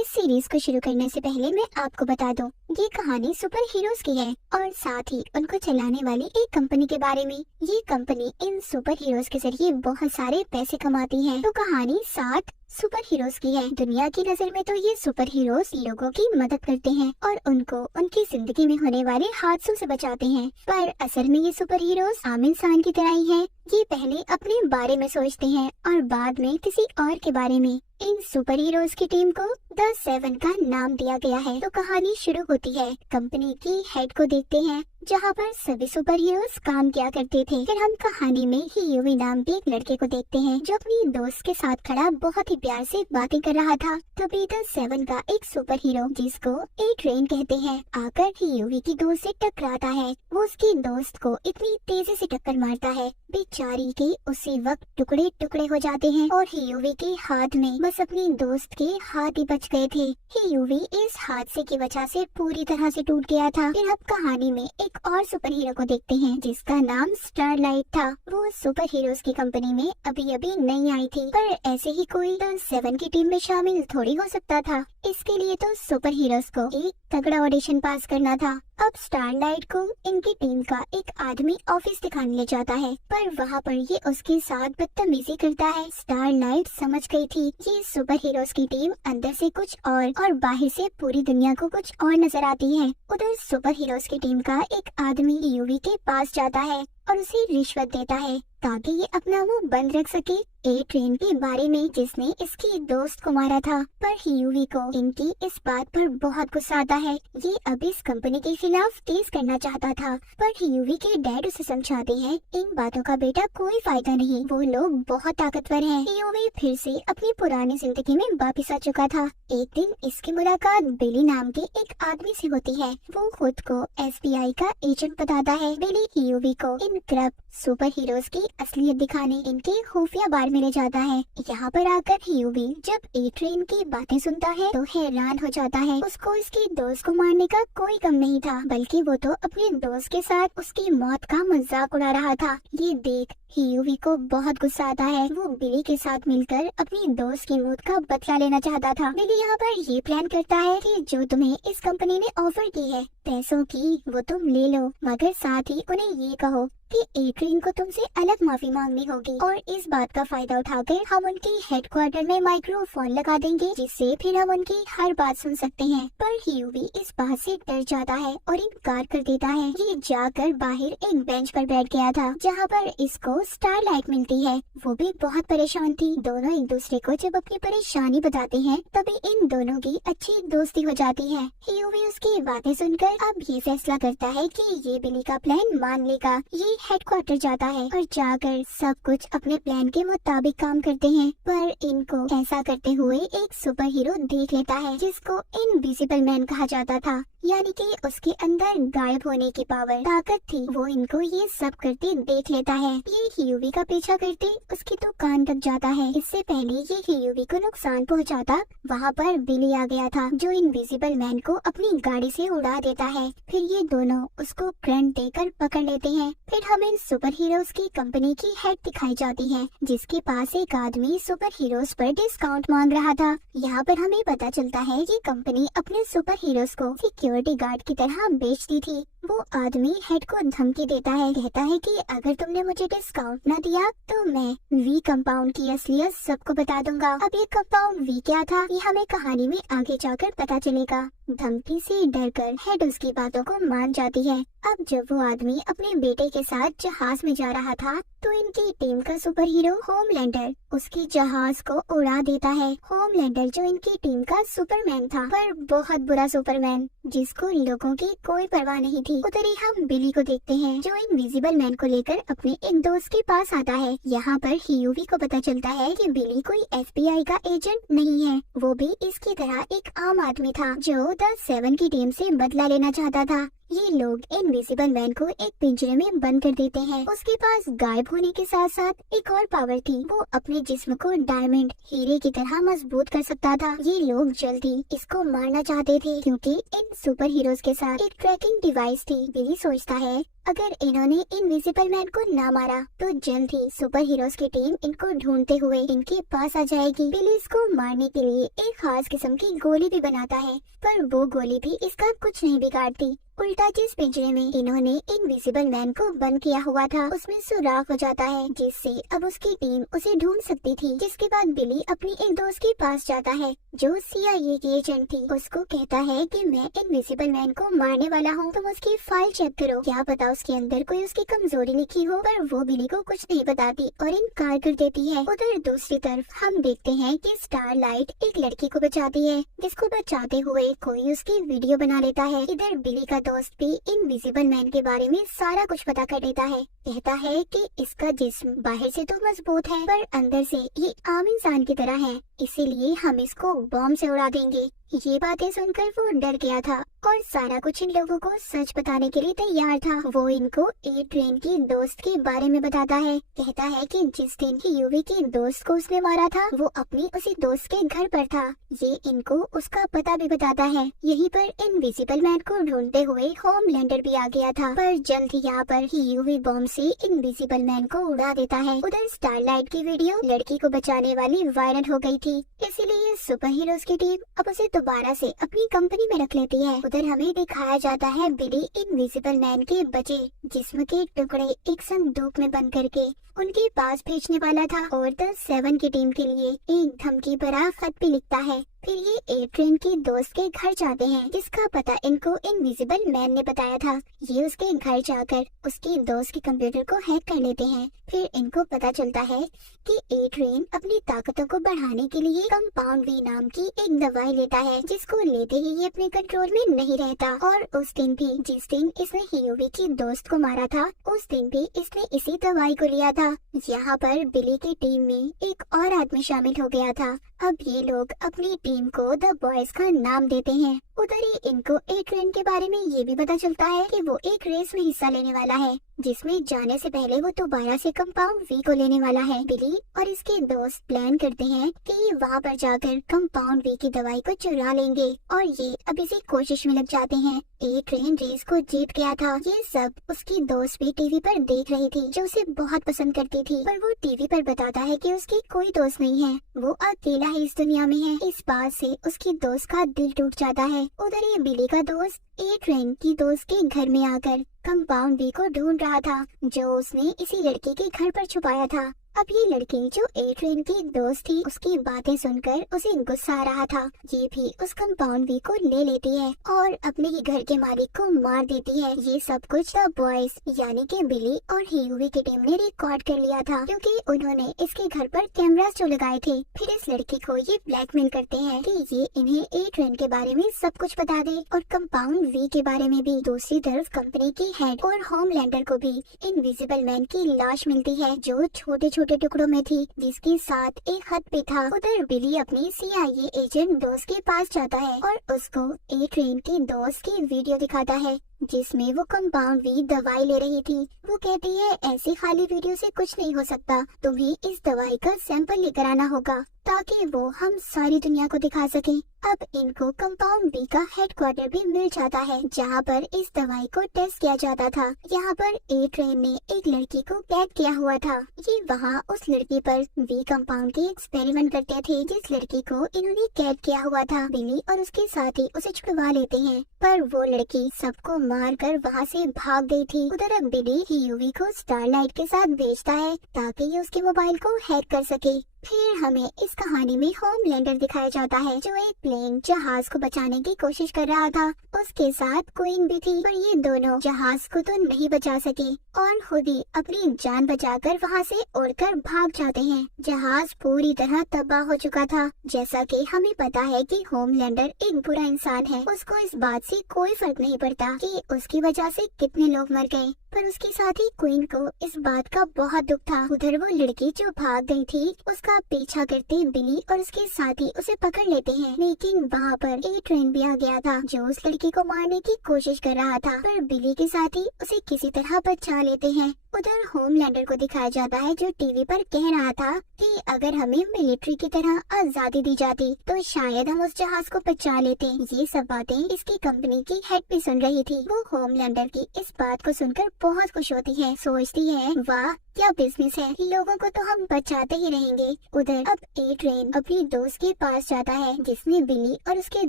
इस सीरीज को शुरू करने से पहले मैं आपको बता दूं, ये कहानी सुपर हीरोज की है और साथ ही उनको चलाने वाली एक कंपनी के बारे में। ये कंपनी इन सुपर हीरोज के जरिए बहुत सारे पैसे कमाती है। तो कहानी 7 सुपर हीरोज की है। दुनिया की नजर में तो ये सुपर हीरोज लोगों की मदद करते हैं और उनको उनकी जिंदगी में होने वाले हादसों से बचाते हैं, पर असल में ये सुपर हीरोज आम इंसान की तरह ही है। ये पहले अपने बारे में सोचते हैं और बाद में किसी और के बारे में। इन सुपर हीरोज की टीम को द 7 का नाम दिया गया है। तो कहानी शुरू होती है कंपनी की हेड को देखते हैं, जहाँ पर सभी सुपर हीरोज काम किया करते थे। फिर हम कहानी में हीरोवी नाम के एक लड़के को देखते हैं, जो अपनी दोस्त के साथ खड़ा बहुत ही प्यार से बातें कर रहा था। तभी द 7 का एक सुपर हीरो, जिसको ए ट्रेन कहते हैं, आकर हीरोवी की दोस्त से टकराता है। वो उसकी दोस्त को इतनी तेजी से टक्कर मारता है, बेचारी के उसी वक्त टुकड़े टुकड़े हो जाते हैं और हीरोवी के हाथ में बस अपनी दोस्त के हाथ ही बच गए थे। हीरोवी इस हादसे की वजह से पूरी तरह से टूट गया था। फिर अब कहानी में एक और सुपर हीरो को देखते हैं, जिसका नाम स्टारलाइट था। वो सुपर हीरोज की कंपनी में अभी अभी नई आई थी, पर ऐसे ही कोई द 7 की टीम में शामिल थोड़ी हो सकता था। इसके लिए तो सुपर हीरोज को एक तगड़ा ऑडिशन पास करना था। अब स्टारलाइट को इनकी टीम का एक आदमी ऑफिस दिखाने ले जाता है, पर वहाँ पर ये उसके साथ बदतमीजी करता है। स्टारलाइट समझ गई थी ये सुपर हीरोज की टीम अंदर से कुछ और बाहर से पूरी दुनिया को कुछ और नजर आती है। उधर सुपर हीरोज की टीम का एक आदमी यूवी के पास जाता है और उसे रिश्वत देता है ताकि ये अपना मुंह बंद रख सके ए ट्रेन के बारे में, जिसने इसकी दोस्त को मारा था। पर यूवी को इनकी इस बात पर बहुत गुस्सा आता है। ये अब इस कंपनी के खिलाफ केस करना चाहता था, पर यूवी के डैड उसे समझाते हैं इन बातों का बेटा कोई फायदा नहीं, वो लोग बहुत ताकतवर हैं। यूवी फिर से अपनी पुरानी जिंदगी में वापिस आ चुका था। एक दिन इसकी मुलाकात बिली नाम के एक आदमी से होती है। वो खुद को FBI का एजेंट बताता है। बिली यूवी को इन करप्ट सुपर हीरोज की असलियत दिखाने इनके खुफिया बार में ले जाता है। यहाँ पर आकर यूवी जब ए ट्रेन की बातें सुनता है तो हैरान हो जाता है। उसको इसकी दोस्त को मारने का कोई कम नहीं था, बल्कि वो तो अपने दोस्त के साथ उसकी मौत का मजाक उड़ा रहा था। ये देख यूवी को बहुत गुस्सा आता है। वो बिली के साथ मिलकर अपनी दोस्त की मौत का बदला लेना चाहता था। बिली यहाँ पर ये प्लान करता है कि जो तुम्हें इस कंपनी ने ऑफर की है पैसों की, वो तुम ले लो, मगर साथ ही उन्हें ये कहो कि ए ट्रेन को तुमसे अलग माफी मांगनी होगी। और इस बात का फायदा उठाकर हम उनकी हेडक्वार्टर में माइक्रोफोन लगा देंगे, जिससे फिर हम उनकी हर बात सुन सकते हैं। पर यूवी इस बात से डर जाता है और इनकार कर देता है। ये जाकर बाहर एक बेंच पर बैठ गया था, जहाँ पर इसको स्टारलाइट मिलती है। वो भी बहुत परेशान थी। दोनों एक दूसरे को जब अपनी परेशानी बताते हैं, तभी इन दोनों की अच्छी दोस्ती हो जाती है। यूवी उसकी बातें सुनकर अब ये फैसला करता है कि ये बिली का प्लान मान लेगा। ये हेडक्वार्टर जाता है और जाकर सब कुछ अपने प्लान के मुताबिक काम करते हैं। पर इनको ऐसा करते हुए एक सुपर हीरो देख लेता है, जिसको इनविजिबल मैन कहा जाता था, यानी कि उसके अंदर गायब होने की पावर ताकत थी। वो इनको ये सब करते देख लेता है। ये यूवी का पीछा करते उसकी तो कान तक जाता है। इससे पहले ये यूवी को नुकसान पहुंचाता, वहाँ पर बिली आ गया था, जो इनविजिबल मैन को अपनी गाड़ी से उड़ा देता है। फिर ये दोनों उसको करंट देकर पकड़ लेते हैं। फिर हमें सुपर हीरोज की कंपनी की हेड दिखाई जाती है, जिसके पास एक आदमी सुपर हीरोज पर डिस्काउंट मांग रहा था। यहाँ पर हमें पता चलता है कि कंपनी अपने सुपर हीरोज को सिक्योरिटी गार्ड की तरह बेचती थी। वो आदमी हेड को धमकी देता है, कहता है कि अगर तुमने मुझे डिस्काउंट न दिया तो मैं वी कंपाउंड की असलियत सबको बता दूंगा। अब ये कंपाउंड वी क्या था, ये हमें कहानी में आगे जाकर पता चलेगा। धमकी से डरकर हेड उसकी बातों को मान जाती है। अब जब वो आदमी अपने बेटे के साथ जहाज में जा रहा था, तो इनकी टीम का सुपर हीरो होमलैंडर उसके जहाज को उड़ा देता है। होमलैंडर जो इनकी टीम का सुपरमैन था, पर बहुत बुरा सुपरमैन, जिसको लोगों की कोई परवाह नहीं थी। उधर ही हम बिली को देखते हैं, जो इनविजिबल मैन को लेकर अपने एक दोस्त के पास आता है। यहाँ पर यूवी को पता चलता है कि बिली कोई FBI का एजेंट नहीं है, वो भी इसकी तरह एक आम आदमी था, जो द 7 की टीम से बदला लेना चाहता था। ये लोग इनविजिबल मैन को एक पिंजरे में बंद कर देते हैं। उसके पास गायब होने के साथ साथ एक और पावर थी, वो अपने जिस्म को डायमंड हीरे की तरह मजबूत कर सकता था। ये लोग जल्दी इसको मारना चाहते थे क्योंकि इन सुपर हीरोज के साथ एक ट्रैकिंग डिवाइस थी। बिली सोचता है अगर इन्होंने इनविजिबल मैन को ना मारा तो जल्द ही सुपर हीरोज की टीम इनको ढूंढते हुए इनके पास आ जाएगी। बिली इसको मारने के लिए एक खास किस्म की गोली भी बनाता है, पर वो गोली भी इसका कुछ नहीं बिगाड़ती। उल्टा जिस पिंजरे में इन्होंने इनविजिबल मैन को बंद किया हुआ था उसमें सुराख हो जाता है, जिससे अब उसकी टीम उसे ढूंढ सकती थी। जिसके बाद बिली अपनी एक दोस्त के पास जाता है जो CIA की एजेंट थी। उसको कहता है कि मैं इनविजिबल मैन को मारने वाला हूँ, तुम उसकी फाइल चेक करो, क्या पता उसके अंदर कोई उसकी कमजोरी लिखी हो। पर वो बिली को कुछ नहीं बताती और इनकार कर देती है। उधर दूसरी तरफ हम देखते हैं कि स्टारलाइट एक लड़की को बचाती है, जिसको बचाते हुए कोई उसकी वीडियो बना लेता है। इधर बिली का दोस्त भी इनविजिबल मैन के बारे में सारा कुछ पता कर लेता है। कहता है कि इसका जिस्म बाहर से तो मजबूत है पर अंदर से ये आम इंसान की तरह है, इसीलिए हम इसको बॉम्ब से उड़ा देंगे। ये बातें सुनकर वो डर गया था और सारा कुछ इन लोगों को सच बताने के लिए तैयार था। वो इनको ए ट्रेन की दोस्त के बारे में बताता है। कहता है कि जिस दिन यूवी की दोस्त को उसने मारा था वो अपनी उसी दोस्त के घर पर था। ये इनको उसका पता भी बताता है। यहीं पर इनविजिबल मैन को ढूंढते हुए होमलैंडर भी आ गया था, पर जल्द ही यहाँ पर यूवी बॉम्ब से इनविजिबल मैन को उड़ा देता है। उधर स्टारलाइट की वीडियो लड़की को बचाने वाली वायरल हो गई थी, इसीलिए सुपर हीरोज की टीम अब उसे दोबारा से अपनी कंपनी में रख लेती है। उधर हमें दिखाया जाता है बिली इनविजिबल मैन के बचे जिस्म के टुकड़े एक संदूक में बंद करके उनके पास भेजने वाला था और द 7 की टीम के लिए एक धमकी भरा खत भी लिखता है। फिर ये ए ट्रेन की दोस्त के घर जाते हैं, जिसका पता इनको इनविजिबल मैन ने बताया था। ये उसके घर जाकर उसकी दोस्त के कंप्यूटर को हैक कर लेते हैं। फिर इनको पता चलता है कि ए ट्रेन अपनी ताकतों को बढ़ाने के लिए कंपाउंड वी नाम की एक दवाई लेता है, जिसको लेते ही ये अपने कंट्रोल में नहीं रहता। और उस दिन भी जिस दिन इसने यूवी की दोस्त को मारा था उस दिन भी इसने इसी दवाई को लिया था। यहाँ पर बिली की टीम में एक और आदमी शामिल हो गया था। अब ये लोग अपनी टीम को द बॉयज का नाम देते हैं। उधर ही इनको ए ट्रेन के बारे में ये भी पता चलता है कि वो एक रेस में हिस्सा लेने वाला है, जिसमें जाने से पहले वो दोबारा से कंपाउंड वी को लेने वाला है। बिली और इसके दोस्त प्लान करते हैं कि ये वहाँ पर जाकर कंपाउंड वी की दवाई को चुरा लेंगे और ये अब इसी कोशिश में लग जाते हैं। ए ट्रेन रेस को जीत गया था। ये सब उसकी दोस्त भी टीवी पर देख रही थी, जो उसे बहुत पसंद करती थी, पर वो टीवी पर बताता है कि उसकी कोई दोस्त नहीं है, वो अकेला ही इस दुनिया में है। इस बात से उसकी दोस्त का दिल टूट जाता है। उधर ये बिली का दोस्त ए ट्रेन की दोस्त के घर में आकर कंपाउंड बी को ढूंढ रहा था, जो उसने इसी लड़की के घर पर छुपाया था। अब ये लड़की जो ए ट्रेन की दोस्त थी उसकी बातें सुनकर उसे गुस्सा आ रहा था। ये भी उस कंपाउंड बी को ले लेती है और अपने ही घर के मालिक को मार देती है। ये सब कुछ द बॉयज यानी कि बिली और यूवी की टीम ने रिकॉर्ड कर लिया था, क्योंकि उन्होंने इसके घर पर कैमरास जो लगाए थे। फिर इस लड़की को ये ब्लैकमेल करते हैं कि ये इन्हें ए ट्रेन के बारे में सब कुछ बता दे और कंपाउंड वी के बारे में भी। दूसरी तरफ कंपनी की हेड और होमलैंडर को भी इनविजिबल मैन की लाश मिलती है, जो छोटे छोटे टुकड़ों में थी, जिसके साथ एक खत भी था। उधर बिली अपनी CIA एजेंट दोस्त के पास जाता है और उसको ए ट्रेन की दोस्त की वीडियो दिखाता है, जिसमें वो कंपाउंड वी दवाई ले रही थी। वो कहती है ऐसी खाली वीडियो से कुछ नहीं हो सकता, तुम्हें इस दवाई का सैंपल लेकर आना होगा ताकि वो हम सारी दुनिया को दिखा सकें। अब इनको कंपाउंड बी का हेडक्वार्टर भी मिल जाता है, जहाँ पर इस दवाई को टेस्ट किया जाता था। यहाँ पर ए ट्रेन ने एक लड़की को कैद किया हुआ था। ये वहाँ उस लड़की पर वी कंपाउंड के एक्सपेरिमेंट करते थे, जिस लड़की को इन्होंने कैद किया हुआ था। बिली और उसके साथी उसे छुड़वा लेते हैं, पर वो लड़की सबको मारकर वहाँ से भाग गई थी। उधर अब बिली यूवी को स्टारलाइट के साथ भेजता है ताकि ये उसके मोबाइल को हैक कर सके। फिर हमें इस कहानी में होमलैंडर दिखाया जाता है, जो एक प्लेन जहाज को बचाने की कोशिश कर रहा था। उसके साथ क्वीन भी थी, पर ये दोनों जहाज को तो नहीं बचा सके और खुद ही अपनी जान बचाकर वहाँ से उड़कर भाग जाते हैं। जहाज पूरी तरह तबाह हो चुका था। जैसा कि हमें पता है कि होमलैंडर एक बुरा इंसान है, उसको इस बात से कोई फर्क नहीं पड़ता कि उसकी वजह से कितने लोग मर गए, पर उसके साथ ही क्वीन को इस बात का बहुत दुख था। उधर वो लड़की जो भाग गई थी उसका उसका पीछा करते बिली और उसके साथी उसे पकड़ लेते हैं, लेकिन वहाँ पर ए ट्रेन भी आ गया था जो उस लड़की को मारने की कोशिश कर रहा था, पर बिली के साथी उसे किसी तरह बचा लेते हैं। उधर होमलैंडर को दिखाया जाता है जो टीवी पर कह रहा था कि अगर हमें मिलिट्री की तरह आजादी दी जाती तो शायद हम उस जहाज को बचा लेते। ये सब बातें इसकी कंपनी की हेड भी सुन रही थी। वो होमलैंडर की इस बात को सुनकर बहुत खुश होती है, सोचती है वाह क्या बिजनेस है, लोगों को तो हम बचाते ही रहेंगे। उधर अब ए ट्रेन अपनी दोस्त के पास जाता है जिसने बिली और उसके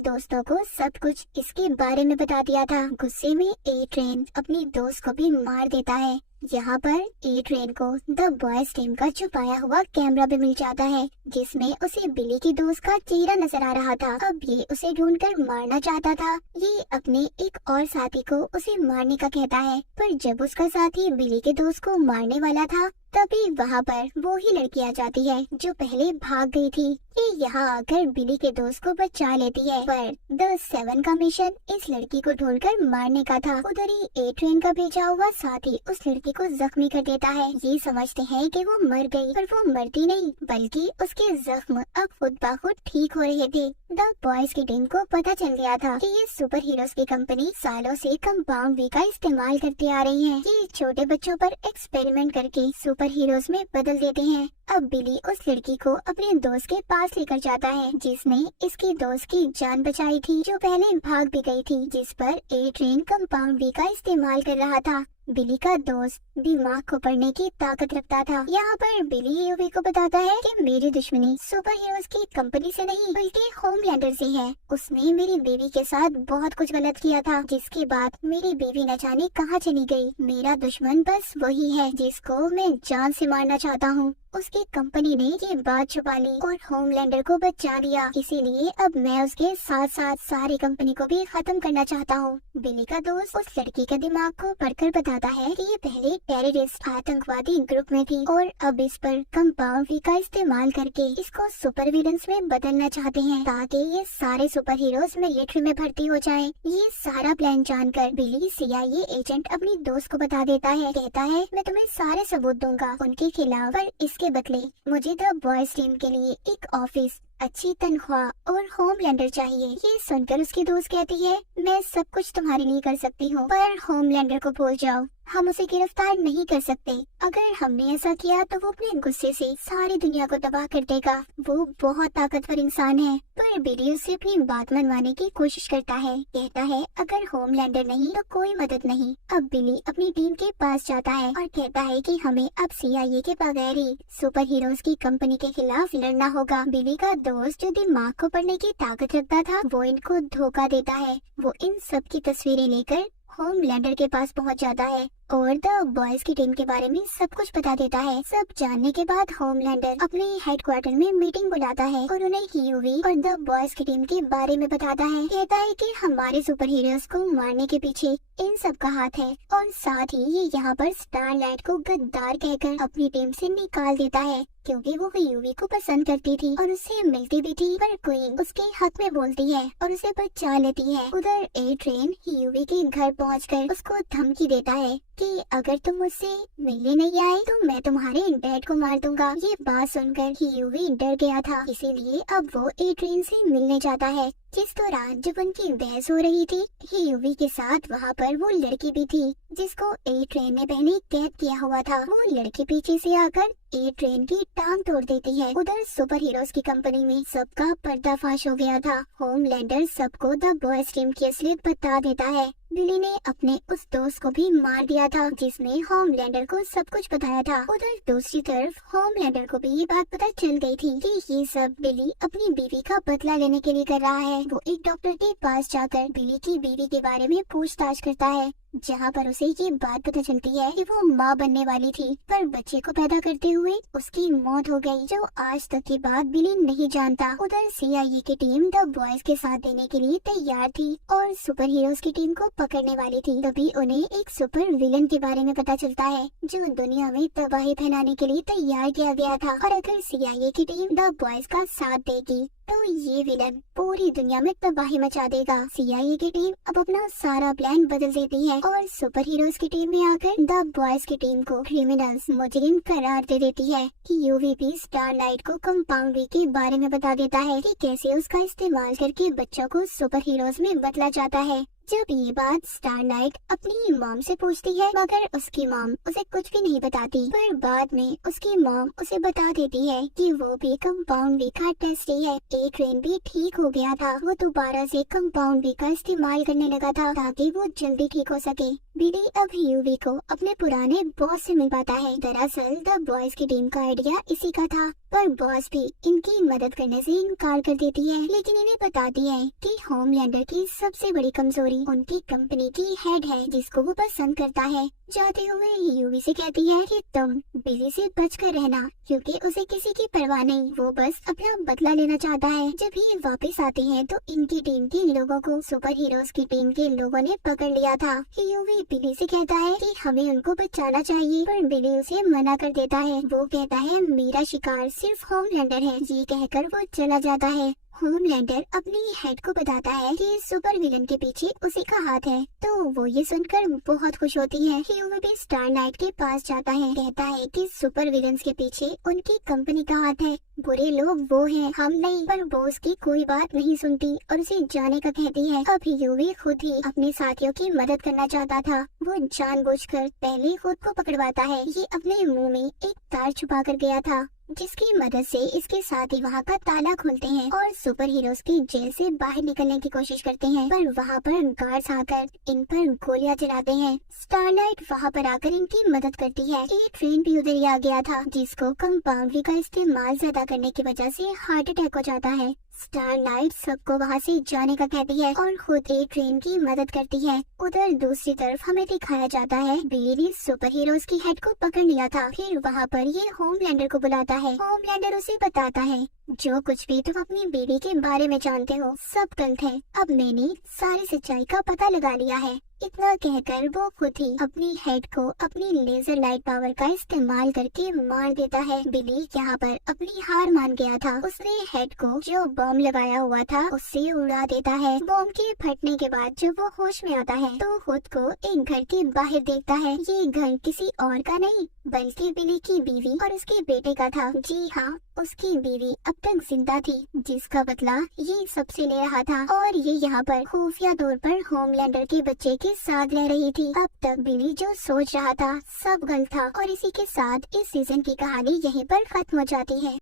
दोस्तों को सब कुछ इसके बारे में बता दिया था। गुस्से में ए ट्रेन अपनी दोस्त को भी मार देता है। यहाँ पर ए ट्रेन को द बॉयज टीम का छुपाया हुआ कैमरा भी मिल जाता है जिसमें उसे बिली की दोस्त का चेहरा नजर आ रहा था। अब ये उसे ढूंढकर मारना चाहता था। ये अपने एक और साथी को उसे मारने का कहता है, पर जब उसका साथी बिली के दोस्त को मारने वाला था तभी वहाँ पर वो ही लड़की आ जाती है जो पहले भाग गई थी। ये यहाँ आकर बिली के दोस्त को बचा लेती है, पर द 7 का मिशन इस लड़की को ढूंढकर मारने का था। उधर ही ए ट्रेन का भेजा हुआ साथी उस लड़की को जख्मी कर देता है। ये समझते हैं कि वो मर गई, पर वो मरती नहीं बल्कि उसके जख्म अब खुद ब खुद ठीक हो रहे थे। द बॉयज की टीम को पता चल गया था कि ये सुपर हीरोज की कंपनी सालों से कंपाउंड वी का इस्तेमाल करती आ रही है। ये छोटे बच्चों पर एक्सपेरिमेंट करके सुपर हीरोज में बदल देते हैं। अब बिली उस लड़की को अपने दोस्त के पास लेकर जाता है जिसने इसकी दोस्त की जान बचाई थी जो पहले भाग भी गई थी, जिस पर ए ट्रेन कंपाउंड वी का इस्तेमाल कर रहा था। बिली का दोस्त दिमाग को पढ़ने की ताकत रखता था। यहाँ पर बिली यूवी को बताता है कि मेरी दुश्मनी सुपर हीरोज की कंपनी से नहीं बल्कि होमलैंडर से है। उसने मेरी बेबी के साथ बहुत कुछ गलत किया था जिसके बाद मेरी बेबी न जाने कहाँ चली गई। मेरा दुश्मन बस वही है जिसको मैं जान से मारना चाहता हूँ। उसकी कंपनी ने ये बात छुपा ली और होमलैंडर को बचा लिया, इसीलिए अब मैं उसके साथ साथ सारी कंपनी को भी खत्म करना चाहता हूँ। बिली का दोस्त उस लड़की के दिमाग को पढ़कर बताता है कि ये पहले टेररिस्ट आतंकवादी ग्रुप में थी और अब इस पर कंपाउंड वी का इस्तेमाल करके इसको सुपर विलन्स में बदलना चाहते हैं ताकि ये सारे सुपर हीरोज मिलिट्री में भर्ती हो जाएं। ये सारा प्लान जानकर बिली CIA एजेंट अपनी दोस्त को बता देता है, कहता है मैं तुम्हें सारे सबूत दूंगा उनके खिलाफ, पर इसके बदले मुझे द बॉयज टीम के लिए एक ऑफिस, अच्छी तनख्वाह और होमलैंडर चाहिए। ये सुनकर उसकी दोस्त कहती है मैं सब कुछ तुम्हारे लिए कर सकती हूँ, पर होमलैंडर को भूल जाओ, हम उसे गिरफ्तार नहीं कर सकते। अगर हमने ऐसा किया तो वो अपने गुस्से से सारी दुनिया को तबाह कर देगा। वो बहुत ताकतवर इंसान है। पर बिली उससे अपनी बात मनवाने की कोशिश करता है, कहता है अगर होमलैंडर नहीं तो कोई मदद नहीं। अब बिली अपनी टीम के पास जाता है और कहता है कि हमें अब CIA के बगैर ही सुपर हीरोज की कंपनी के खिलाफ लड़ना होगा। बिली का दोस्त जो दिमाग को पढ़ने की ताकत रखता था वो इनको धोखा देता है। वो इन सब की तस्वीरें लेकर होमलैंडर के पास पहुंच जाता है और द बॉयज की टीम के बारे में सब कुछ बता देता है। सब जानने के बाद होमलैंडर अपने हेडक्वार्टर में मीटिंग बुलाता है और उन्हें यूवी और द बॉयज की टीम के बारे में बताता है। कहता है कि हमारे सुपर हीरोज को मारने के पीछे इन सब का हाथ है और साथ ही ये यहाँ पर स्टारलाइट को गद्दार कहकर अपनी टीम से निकाल देता है क्योंकि वो यूवी को पसंद करती थी और उससे मिलती भी थी, पर क्वीन उसके हक में बोलती है और उसे बचा लेती है। उधर ए ट्रेन यूवी के घर पहुंचकर उसको धमकी देता है कि अगर तुम मुझसे मिलने नहीं आए तो मैं तुम्हारे डैड को मार दूंगा। ये बात सुनकर यूवी डर गया था, इसीलिए अब वो ए ट्रेन से मिलने जाता है। जिस दौरान जब उनकी बहस हो रही थी यूवी के साथ वहाँ पर वो लड़की भी थी जिसको ए ट्रेन ने पहले कैद किया हुआ था। वो लड़की पीछे से आकर ए ट्रेन की टांग तोड़ देती है। उधर सुपर हीरोज की कंपनी में सबका पर्दाफाश हो गया था। होमलैंडर सबको द बॉयज टीम की असलियत बता देता है। बिली ने अपने उस दोस्त को भी मार दिया था जिसने होमलैंडर को सब कुछ बताया था। उधर दूसरी तरफ होमलैंडर को भी ये बात पता चल गई थी कि ये सब बिली अपनी बीवी का बदला लेने के लिए कर रहा है। वो एक डॉक्टर के पास जाकर बिली की बीवी के बारे में पूछताछ करता है, जहाँ पर उसे ये बात पता चलती है कि वो माँ बनने वाली थी पर बच्चे को पैदा करते हुए उसकी मौत हो गई, जो आज तक की बात बिली नहीं जानता। उधर CIA की टीम द बॉयज के साथ देने के लिए तैयार थी और सुपर हीरोज की टीम को पकड़ने वाली थी। तभी उन्हें एक सुपर विलन के बारे में पता चलता है जो दुनिया में तबाही फैलाने के लिए तैयार किया गया था, और अगर CIA की टीम द बॉयज का साथ देगी तो ये विलन पूरी दुनिया में तबाही मचा देगा। CIA की टीम अब अपना सारा प्लान बदल देती है और सुपर हीरोज की टीम में आकर द बॉयज की टीम को क्रिमिनल्स मुजरिम करार दे देती है कि यूवीपी स्टारलाइट को कंपाउंड वी के बारे में बता देता है कि कैसे उसका इस्तेमाल करके बच्चों को सुपर हीरोज में बदला जाता है। जब ये बात स्टारलाइट अपनी मॉम से पूछती है मगर उसकी मॉम उसे कुछ भी नहीं बताती, पर बाद में उसकी मॉम उसे बता देती है कि वो भी कंपाउंड वी का टेस्ट ही है। एक ट्रेन भी ठीक हो गया था, वो दोबारा से कंपाउंड वी का इस्तेमाल करने लगा था ताकि वो जल्दी ठीक हो सके। बिली अब यूवी को अपने पुराने बॉस से मिल पाता है। दरअसल द बॉयज की टीम का आइडिया इसी का था, पर बॉस भी इनकी मदद करने से इनकार कर देती है, लेकिन इन्हें बताती है कि होमलैंडर की सबसे बड़ी कमजोरी उनकी कंपनी की हेड है जिसको वो पसंद करता है। जाते हुए यूवी से कहती है कि तुम बिली से बचकर रहना क्योंकि उसे किसी की परवाह नहीं, वो बस अपना बदला लेना चाहता है। जब ये वापस आते हैं तो इनकी टीम के लोगों को सुपर हीरोज की टीम के लोगों ने पकड़ लिया था। यूवी बिली से कहता है कि हमें उनको बचाना चाहिए, पर बिली उसे मना कर देता है। वो कहता है मेरा शिकार सिर्फ होमलैंडर है। ये कहकर वो चला जाता है। होमलैंडर अपनी हेड को बताता है कि सुपर विलन के पीछे उसी का हाथ है, तो वो ये सुनकर बहुत खुश होती है। यूवी भी स्टारलाइट के पास जाता है, कहता है कि सुपर विलन्स के पीछे उनकी कंपनी का हाथ है, बुरे लोग वो हैं, हम नहीं। पर वो उसकी कोई बात नहीं सुनती और उसे जाने का कहती है। अब यूवी खुद ही अपने साथियों की मदद करना चाहता था। वो जानबूझकर पहले खुद को पकड़वाता है। ये अपने मुंह में एक तार छुपा कर गया था जिसकी मदद से इसके साथ ही वहाँ का ताला खोलते हैं और सुपर हीरोज की जेल से बाहर निकलने की कोशिश करते हैं, पर वहाँ पर गार्ड्स आकर इन पर गोलियां चलाते हैं। स्टारलाइट वहाँ पर आकर इनकी मदद करती है। एक ट्रेन भी उधर ही आ गया था जिसको कंपाउंड वी का इस्तेमाल ज्यादा करने की वजह से हार्ट अटैक हो जाता है। स्टारलाइट सबको वहाँ से जाने का कहती है और खुद एक ट्रेन की मदद करती है। उधर दूसरी तरफ हमें दिखाया जाता है बिली ने सुपर हीरोज की हेड को पकड़ लिया था। फिर वहाँ पर ये होमलैंडर को बुलाता है। होमलैंडर उसे बताता है जो कुछ भी तुम अपनी बेटी के बारे में जानते हो सब गलत है। अब मैंने सारी सच्चाई का पता लगा लिया है। इतना कहकर वो खुद ही अपनी हेड को अपनी लेजर लाइट पावर का इस्तेमाल करके मार देता है। बिली यहाँ पर अपनी हार मान गया था। उसने हेड को जो बॉम्ब लगाया हुआ था उससे उड़ा देता है। बॉम्ब के फटने के बाद जब वो होश में आता है तो खुद को एक घर के बाहर देखता है। ये घर किसी और का नहीं बल्कि बिली की बीवी और उसके बेटे का था। जी हाँ, उसकी बीवी अब तक जिंदा थी जिसका बदला ये सबसे ले रहा था और ये यहाँ पर खुफिया तौर पर होमलैंडर के बच्चे के साथ रह रही थी। अब तक बिली जो सोच रहा था सब गलत था और इसी के साथ इस सीजन की कहानी यहीं पर खत्म हो जाती है।